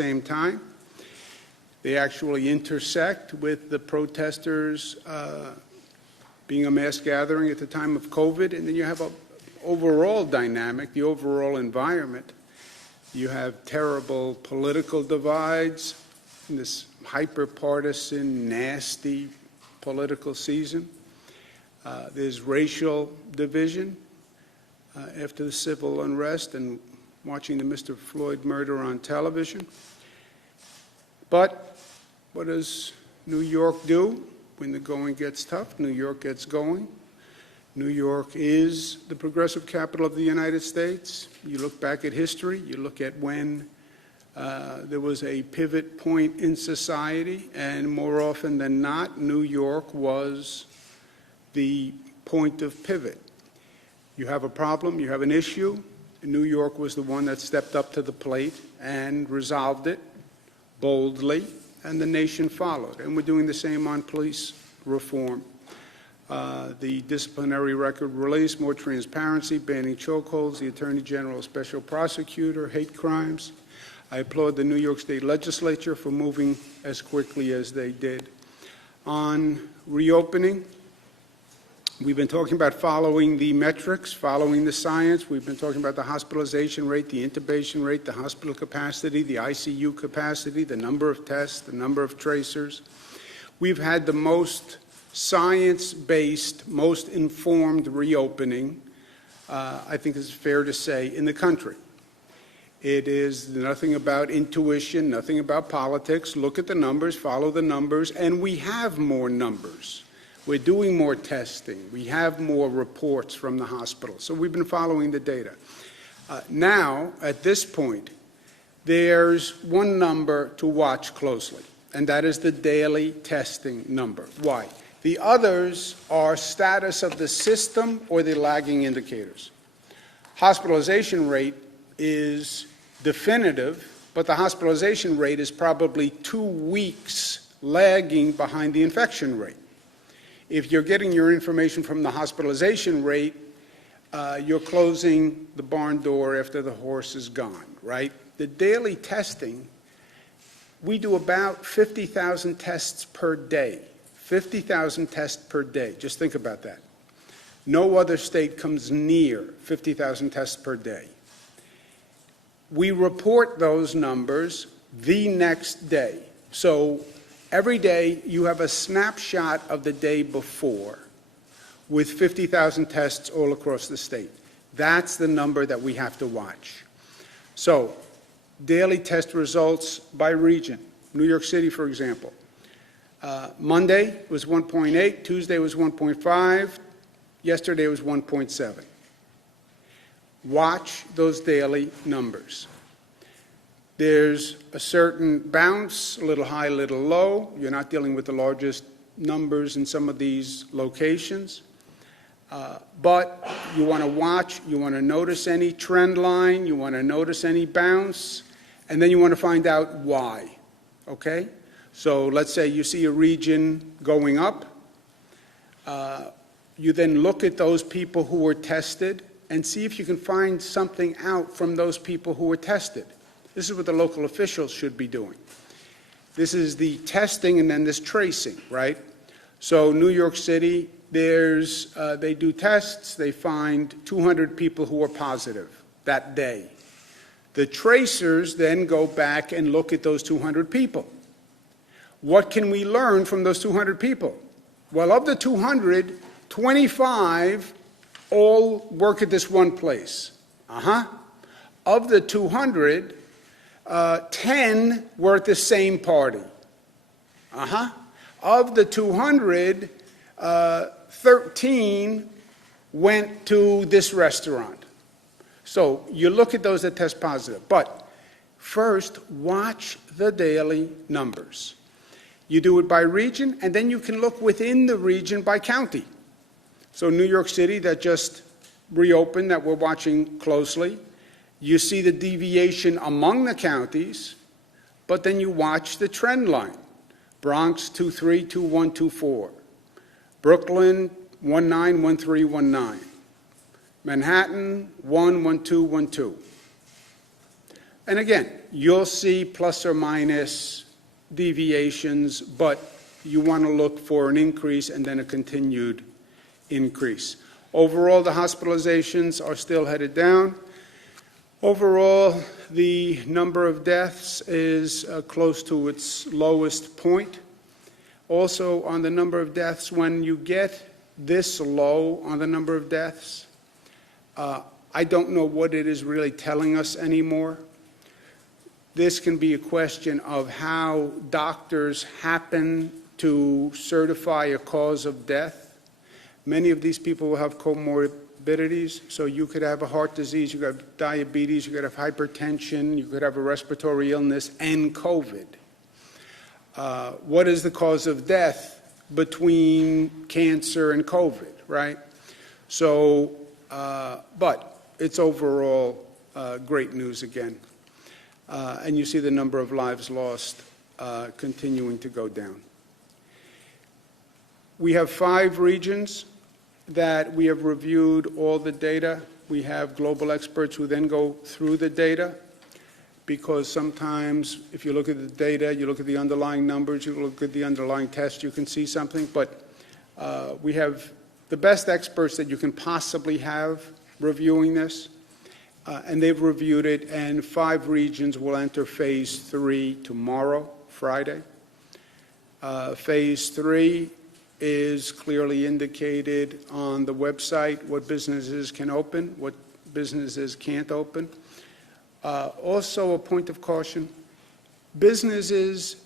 same time. They actually intersect with the protesters being a mass gathering at the time of COVID, and then you have an overall dynamic, the overall environment. You have terrible political divides in this hyper-partisan, nasty political season. There's racial division after the civil unrest and watching the Mr. Floyd murder on television. But what does New York do when the going gets tough? New York gets going. New York is the progressive capital of the United States. You look back at history, you look at when there was a pivot point in society, and more often than not, New York was the point of pivot. You have a problem, you have an issue, and New York was the one that stepped up to the plate and resolved it boldly, and the nation followed. And we're doing the same on police reform. The disciplinary record release, more transparency, banning chokeholds, the Attorney General, Special Prosecutor, hate crimes. I applaud the New York State Legislature for moving as quickly as they did. On reopening, we've been talking about following the metrics, following the science. We've been talking about the hospitalization rate, the intubation rate, the hospital capacity, the ICU capacity, the number of tests, the number of tracers. We've had the most science-based, most informed reopening, I think it's fair to say, in the country. It is nothing about intuition, nothing about politics. Look at the numbers, follow the numbers, and we have more numbers. We're doing more testing. We have more reports from the hospital. So we've been following the data. Now, at this point, there's one number to watch closely, and that is the daily testing number. Why? The others are status of the system or the lagging indicators. Hospitalization rate is definitive, but the hospitalization rate is probably 2 weeks lagging behind the infection rate. If you're getting your information from the hospitalization rate, you're closing the barn door after the horse is gone, right? The daily testing, we do about 50,000 tests per day. 50,000 tests per day. Just think about that. No other state comes near 50,000 tests per day. We report those numbers the next day. So every day you have a snapshot of the day before with 50,000 tests all across the state. That's the number that we have to watch. So daily test results by region. New York City, for example. Monday was 1.8, Tuesday was 1.5, yesterday was 1.7. Watch those daily numbers. There's a certain bounce, a little high, a little low. You're not dealing with the largest numbers in some of these locations. But you want to watch, you want to notice any trend line, you want to notice any bounce, and then you want to find out why, okay? So let's say you see a region going up. You then look at those people who were tested and see if you can find something out from those people who were tested. This is what the local officials should be doing. This is the testing and then this tracing, right? So New York City, they do tests. They find 200 people who are positive that day. The tracers then go back and look at those 200 people. What can we learn from those 200 people? Well, of the 200, 25 all work at this one place. Of the 200, 10 were at the same party. Of the 200, 13 went to this restaurant. So you look at those that test positive. But first, watch the daily numbers. You do it by region, and then you can look within the region by county. So New York City, that just reopened, that we're watching closely, you see the deviation among the counties, but then you watch the trend line. Bronx, 2.3, 2.1, 2.4. Brooklyn, 1.9, 1.3, 1.9. Manhattan, 1, 1.2, 1.2. And again, you'll see plus or minus deviations, but you want to look for an increase and then a continued increase. Overall, the hospitalizations are still headed down. Overall, the number of deaths is close to its lowest point. Also, on the number of deaths, when you get this low on the number of deaths, I don't know what it is really telling us anymore. This can be a question of how doctors happen to certify a cause of death. Many of these people will have comorbidities, so you could have a heart disease, you could have diabetes, you could have hypertension, you could have a respiratory illness, and COVID. What is the cause of death between cancer and COVID, right? So, but it's overall great news again. And you see the number of lives lost continuing to go down. We have 5 regions that we have reviewed all the data. We have global experts who then go through the data, because sometimes if you look at the data, you look at the underlying numbers, you look at the underlying test, you can see something. But we have the best experts that you can possibly have reviewing this, and they've reviewed it, and 5 regions will enter Phase 3 tomorrow, Friday. Phase 3 is clearly indicated on the website, what businesses can open, what businesses can't open. Also, a point of caution, businesses,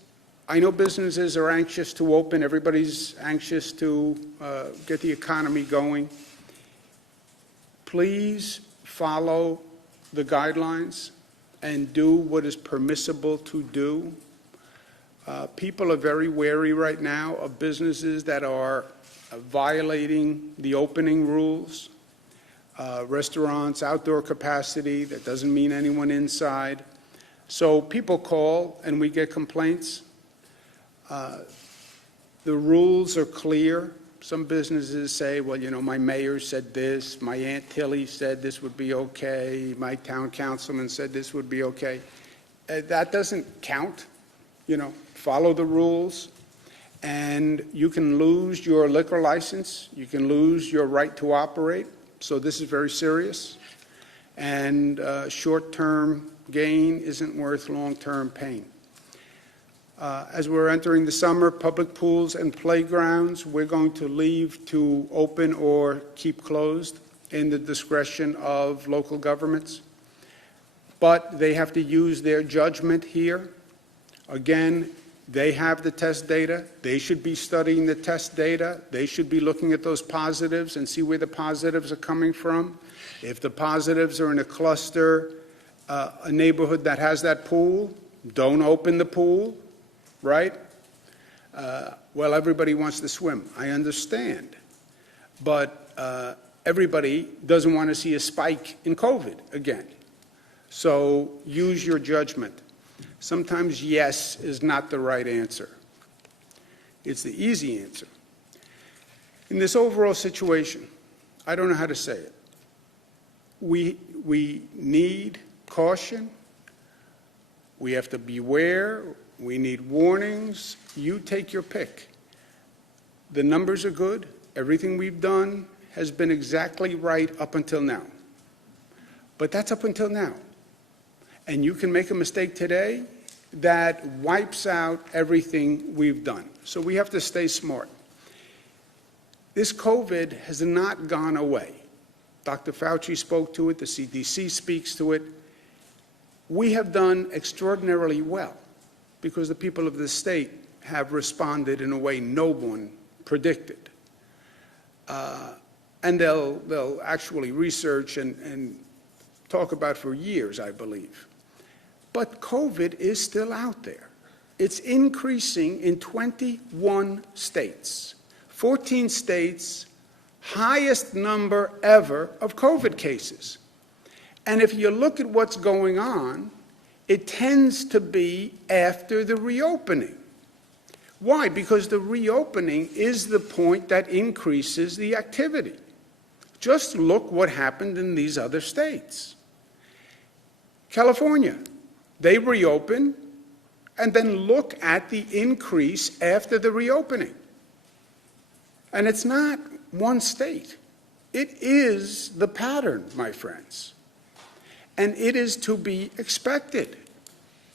I know businesses are anxious to open, everybody's anxious to get the economy going. Please follow the guidelines and do what is permissible to do. People are very wary right now of businesses that are violating the opening rules. Restaurants, outdoor capacity, that doesn't mean anyone inside. So people call and we get complaints. The rules are clear. Some businesses say, well, you know, my mayor said this, my Aunt Tilly said this would be okay, my town councilman said this would be okay. That doesn't count. You know, follow the rules, and you can lose your liquor license, you can lose your right to operate. So this is very serious, and short-term gain isn't worth long-term pain. As we're entering the summer, public pools and playgrounds, we're going to leave to open or keep closed in the discretion of local governments. But they have to use their judgment here. Again, they have the test data. They should be studying the test data. They should be looking at those positives and see where the positives are coming from. If the positives are in a cluster, a neighborhood that has that pool, don't open the pool, right? Well, everybody wants to swim. I understand. But everybody doesn't want to see a spike in COVID again. So use your judgment. Sometimes yes is not the right answer. It's the easy answer. In this overall situation, I don't know how to say it. We need caution. We have to beware. We need warnings. You take your pick. The numbers are good. Everything we've done has been exactly right up until now. But that's up until now. And you can make a mistake today that wipes out everything we've done. So we have to stay smart. This COVID has not gone away. Dr. Fauci spoke to it. The CDC speaks to it. We have done extraordinarily well because the people of the state have responded in a way no one predicted. And they'll actually research and talk about for years, I believe. But COVID is still out there. It's increasing in 21 states. 14 states, highest number ever of COVID cases. And if you look at what's going on, it tends to be after the reopening. Why? Because the reopening is the point that increases the activity. Just look what happened in these other states. California, They reopen and then look at the increase after the reopening. And it's not one state. It is the pattern, my friends. And it is to be expected,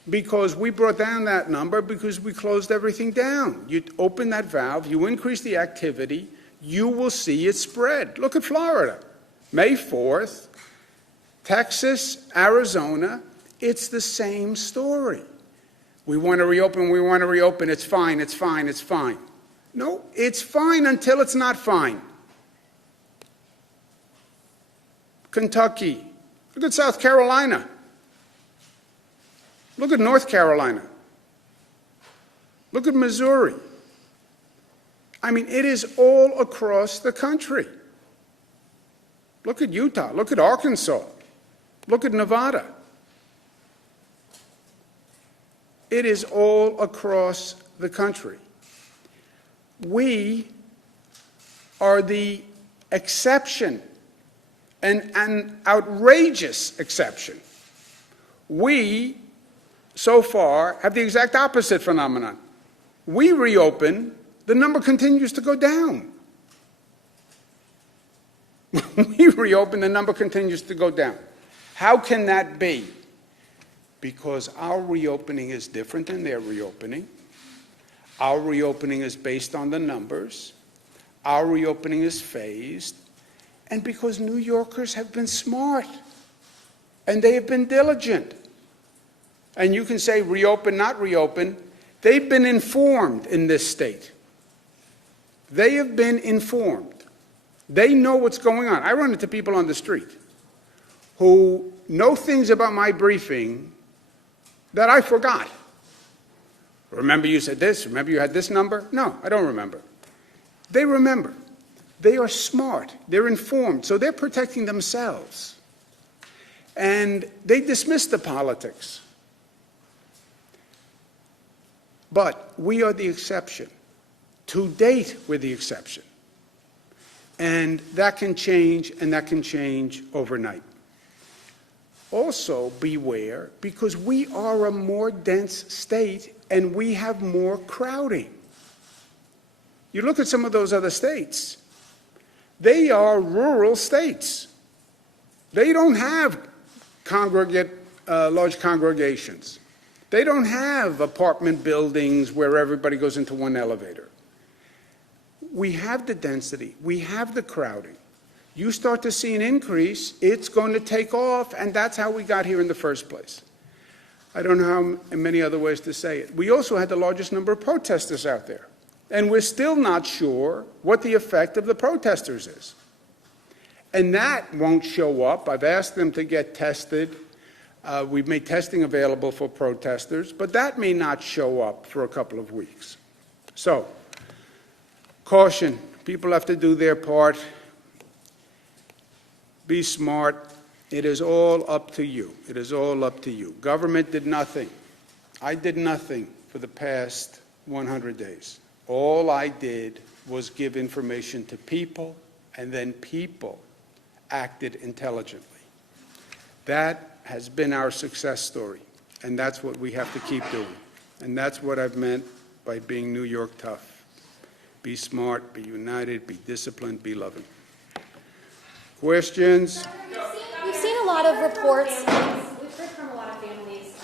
because we brought down that number because we closed everything down. You open that valve, you increase the activity, you will see it spread. Look at Florida. May 4th, Texas, Arizona, it's the same story. We want to reopen, it's fine, it's fine, it's fine. No, it's fine until it's not fine. Kentucky, look at South Carolina. Look at North Carolina. Look at Missouri. I mean, it is all across the country. Look at Utah. Look at Arkansas. Look at Nevada. It is all across the country. We are the exception, and an outrageous exception. We, so far, have the exact opposite phenomenon. We reopen, the number continues to go down. We reopen, the number continues to go down. How can that be? Because our reopening is different than their reopening. Our reopening is based on the numbers. Our reopening is phased. And because New Yorkers have been smart, and they have been diligent. And you can say reopen, not reopen. They've been informed in this state. They have been informed. They know what's going on. I run into people on the street who know things about my briefing that I forgot. Remember you said this? Remember you had this number? No, I don't remember. They remember. They are smart. They're informed. So they're protecting themselves. And they dismiss the politics. But we are the exception. To date, we're the exception. And that can change, and that can change overnight. Also, beware, because we are a more dense state, and we have more crowding. You look at some of those other states. They are rural states. They don't have large congregations. They don't have apartment buildings where everybody goes into one elevator. We have the density. We have the crowding. You start to see an increase, it's going to take off, and that's how we got here in the first place. I don't know how many other ways to say it. We also had the largest number of protesters out there, and we're still not sure what the effect of the protesters is. And that won't show up. I've asked them to get tested. We've made testing available for protesters, but that may not show up for a couple of weeks. So, caution. People have to do their part. Be smart. It is all up to you. It is all up to you. Government did nothing. I did nothing for the past 100 days. All I did was give information to people, and then people acted intelligently. That has been our success story, and that's what we have to keep doing. And that's what I've meant by being New York tough. Be smart, be united, be disciplined, be loving. Questions? We've seen a lot of reports. We've heard from a lot of families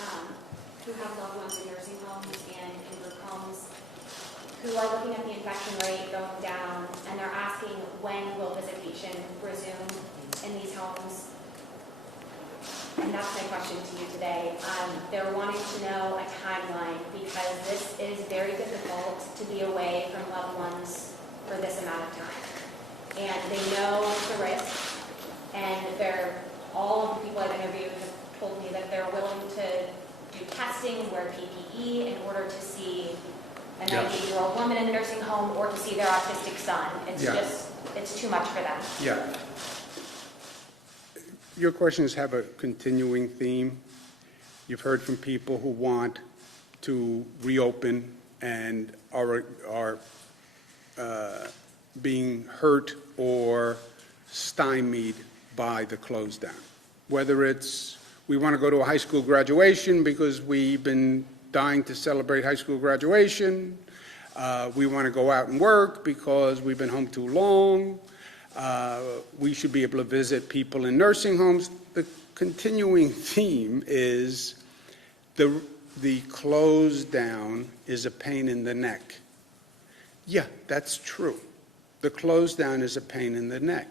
who have loved ones in nursing homes and in group homes who are looking at the infection rate going down, and they're asking when will visitation resume in these homes. And that's my question to you today. They're wanting to know a timeline because this is very difficult to be away from loved ones for this amount of time. And they know the risk, and all of the people I've interviewed have told me that they're willing to do testing, wear PPE in order to see a 98-year-old woman in a nursing home or to see their autistic son. It's too much for them. Yeah. Your questions have a continuing theme. You've heard from people who want to reopen and are being hurt or stymied by the close down. Whether it's We want to go to a high school graduation because we've been dying to celebrate high school graduation. We want to go out and work because we've been home too long. We should be able to visit people in nursing homes. The continuing theme is the close down is a pain in the neck. Yeah, that's true. The close down is a pain in the neck.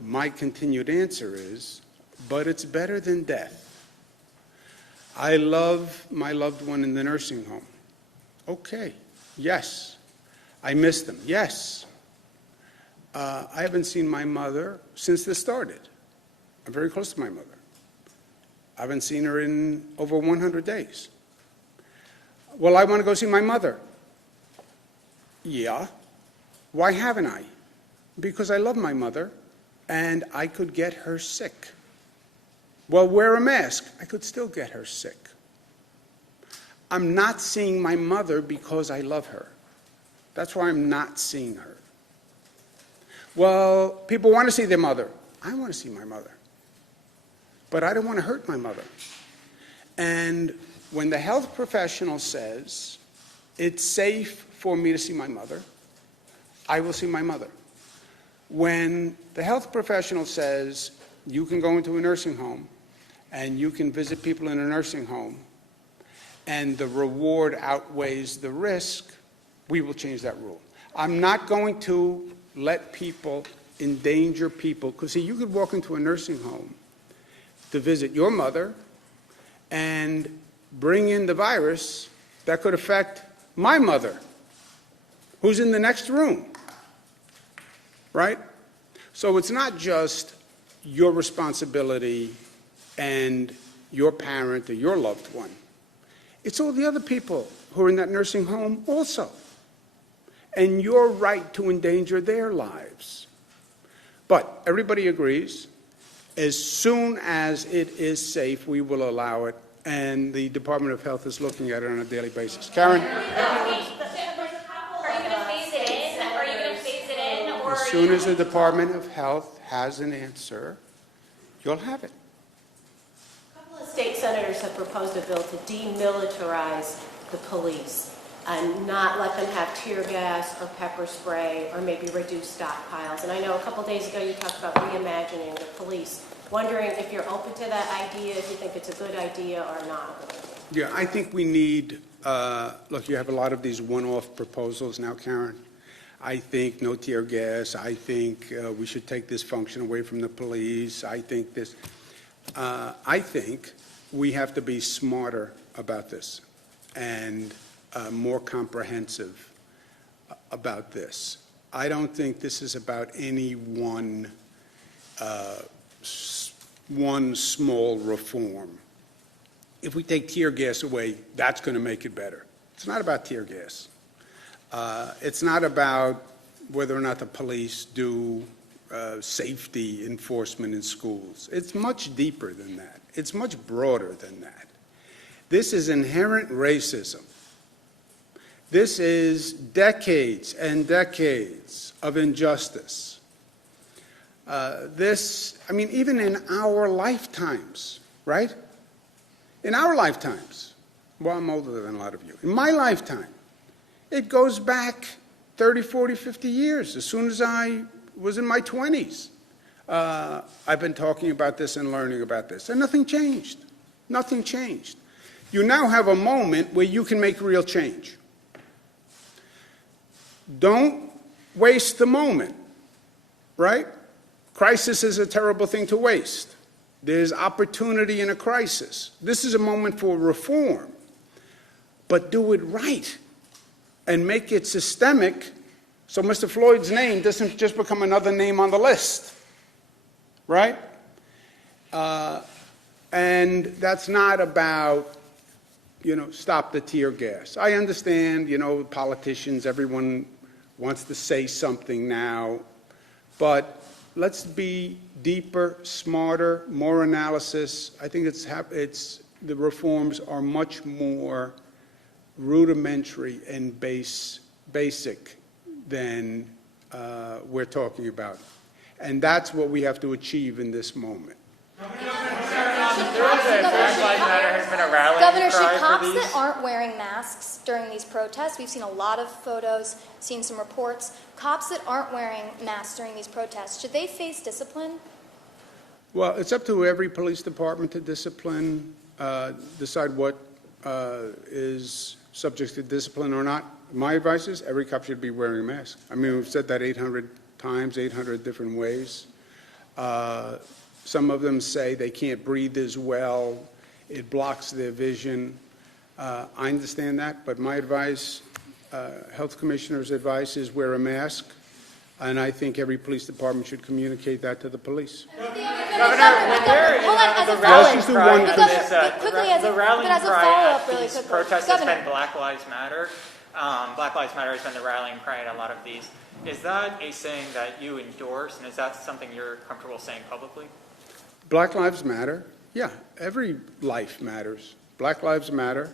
My continued answer is, but it's better than death. I love my loved one in the nursing home. Okay, yes. I miss them, yes. I haven't seen my mother since this started. I'm very close to my mother. I haven't seen her in over 100 days. Well, I want to go see my mother. Yeah. Why haven't I? Because I love my mother, and I could get her sick. Well, wear a mask. I could still get her sick. I'm not seeing my mother because I love her. That's why I'm not seeing her. Well, people want to see their mother. I want to see my mother. But I don't want to hurt my mother. And when the health professional says it's safe for me to see my mother, I will see my mother. When the health professional says you can go into a nursing home and you can visit people in a nursing home and the reward outweighs the risk, we will change that rule. I'm not going to let people endanger people, because see, you could walk into a nursing home to visit your mother and bring in the virus that could affect my mother, who's in the next room, right? So it's not just your responsibility and your parent or your loved one. It's all the other people who are in that nursing home also. And your right to endanger their lives. But everybody agrees, as soon as it is safe, we will allow it, and the Department of Health is looking at it on a daily basis. Karen? Are you going to phase it in? Are you going to phase it in? Or As soon as the Department of Health has an answer, you'll have it. A couple of state senators have proposed a bill to demilitarize the police and not let them have tear gas or pepper spray or maybe reduce stockpiles. And I know a couple days ago you talked about reimagining the police. Wondering if you're open to that idea, if you think it's a good idea or not a good idea. Yeah, I think we need, look, you have a lot of these one-off proposals now, Karen. I think no tear gas. I think we should take this function away from the police. I think we have to be smarter about this and more comprehensive about this. I don't think this is about any one small reform. If we take tear gas away, that's going to make it better. It's not about tear gas. It's not about whether or not the police do safety enforcement in schools. It's much deeper than that. It's much broader than that. This is inherent racism. This is decades and decades of injustice. Even in our lifetimes, right? In our lifetimes, well, I'm older than a lot of you. In my lifetime, it goes back 30, 40, 50 years. As soon as I was in my 20s, I've been talking about this and learning about this, and nothing changed. Nothing changed. You now have a moment where you can make real change. Don't waste the moment, right? Crisis is a terrible thing to waste. There's opportunity in a crisis. This is a moment for reform, but do it right and make it systemic so Mr. Floyd's name doesn't just become another name on the list, right? And that's not about, stop the tear gas. I understand, politicians, everyone wants to say something now, but let's be deeper, smarter, more analysis. I think the reforms are much more rudimentary and basic than we're talking about. And that's what we have to achieve in this moment. Black Lives Matter has been a rallying Governor, cry should for cops these. that aren't wearing masks during these protests, we've seen a lot of photos, seen some reports, cops that aren't wearing masks during these protests, should they face discipline? Well, it's up to every police department to discipline, decide what is subject to discipline or not. My advice is every cop should be wearing a mask. I mean, we've said that 800 times, 800 different ways. Some of them say they can't breathe as well. It blocks their vision. I understand that, but my advice, health commissioner's advice is wear a mask, and I think every police department should communicate that to the police. Governor, when you're Hold on, as a the rallying follow-up. cry But for Governor, this, quickly, as a- the rallying but as a cry follow-up at really these quickly. protests has Governor. been Black Lives Matter. Black Lives Matter has been the rallying cry at a lot of these. Is that a saying that you endorse, and is that something you're comfortable saying publicly? Black Lives Matter. Yeah, every life matters. Black Lives Matter.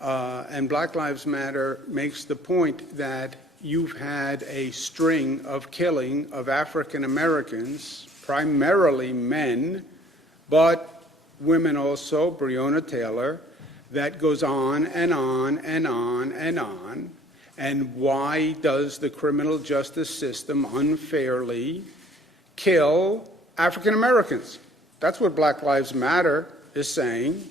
And Black Lives Matter makes the point that you've had a string of killing of African Americans, primarily men, but women also, Breonna Taylor, that goes on and on and on and on. And why does the criminal justice system unfairly kill African Americans? That's what Black Lives Matter is saying.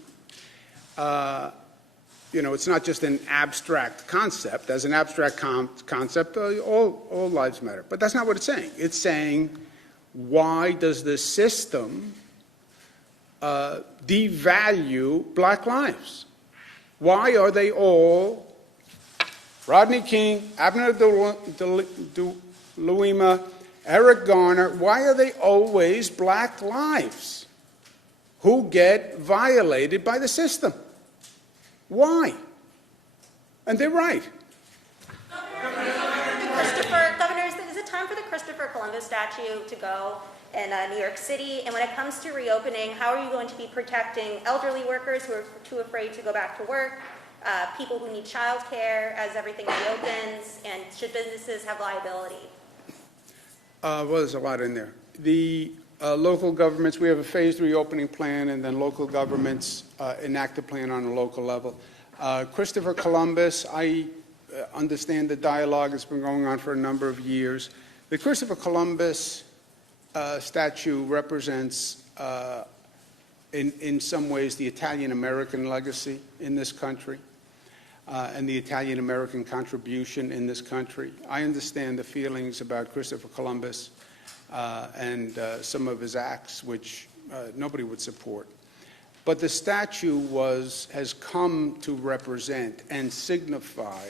It's not just an abstract concept. As an abstract concept, all lives matter. But that's not what it's saying. It's saying, why does the system devalue black lives? Why are they all Rodney King, Abner Louima, Eric Garner, why are they always black lives who get violated by the system? Why? And they're right. Governor, is it time for the Christopher Columbus statue to go in New York City? And when it comes to reopening, how are you going to be protecting elderly workers who are too afraid to go back to work, people who need childcare as everything reopens, and should businesses have liability? Well, there's a lot in there. The local governments, we have a phased reopening plan, and then local governments enact a plan on a local level. Christopher Columbus, I understand the dialogue has been going on for a number of years. The Christopher Columbus statue represents, in some ways, the Italian-American legacy in this country and the Italian-American contribution in this country. I understand the feelings about Christopher Columbus and some of his acts, which nobody would support. But the statue has come to represent and signify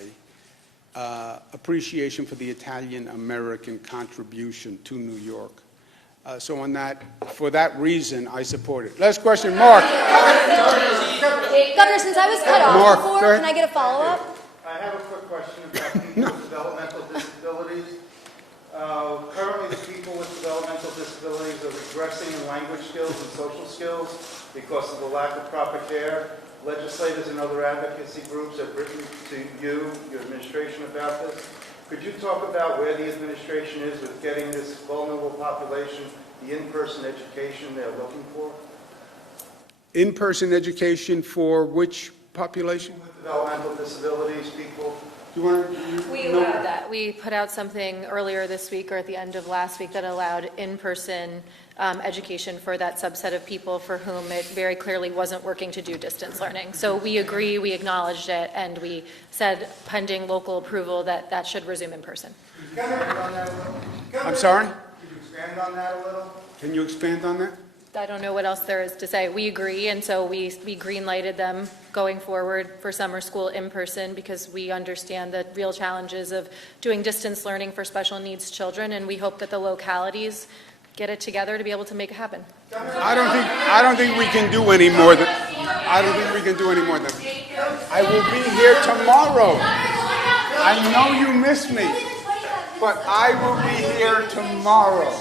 appreciation for the Italian-American contribution to New York. So for that reason, I support it. Last question, Mark. Governor, since I was cut off Mark, before, go ahead. can I get a follow-up? I have a quick question about people with developmental disabilities. Currently, the people with developmental disabilities are regressing in language skills and social skills because of the lack of proper care. Legislators and other advocacy groups have written to you, your administration, about this. Could you talk about where the administration is with getting this vulnerable population the in-person education they're looking for? In-person education for which population? With developmental disabilities, people. Do you want to? We allowed that. We put out something earlier this week or at the end of last week that allowed in-person education for that subset of people for whom it very clearly wasn't working to do distance learning. So we agree, we acknowledged it, and we said pending local approval that should resume in person. I'm sorry? Could you expand on that a little? Can you expand on that? I don't know what else there is to say. We agree, and so we green-lighted them going forward for summer school in person because we understand the real challenges of doing distance learning for special needs children, and we hope that the localities get it together to be able to make it happen. I don't think we can do any more than. I don't think we can do any more than. I will be here tomorrow. I know you miss me, but I will be here tomorrow.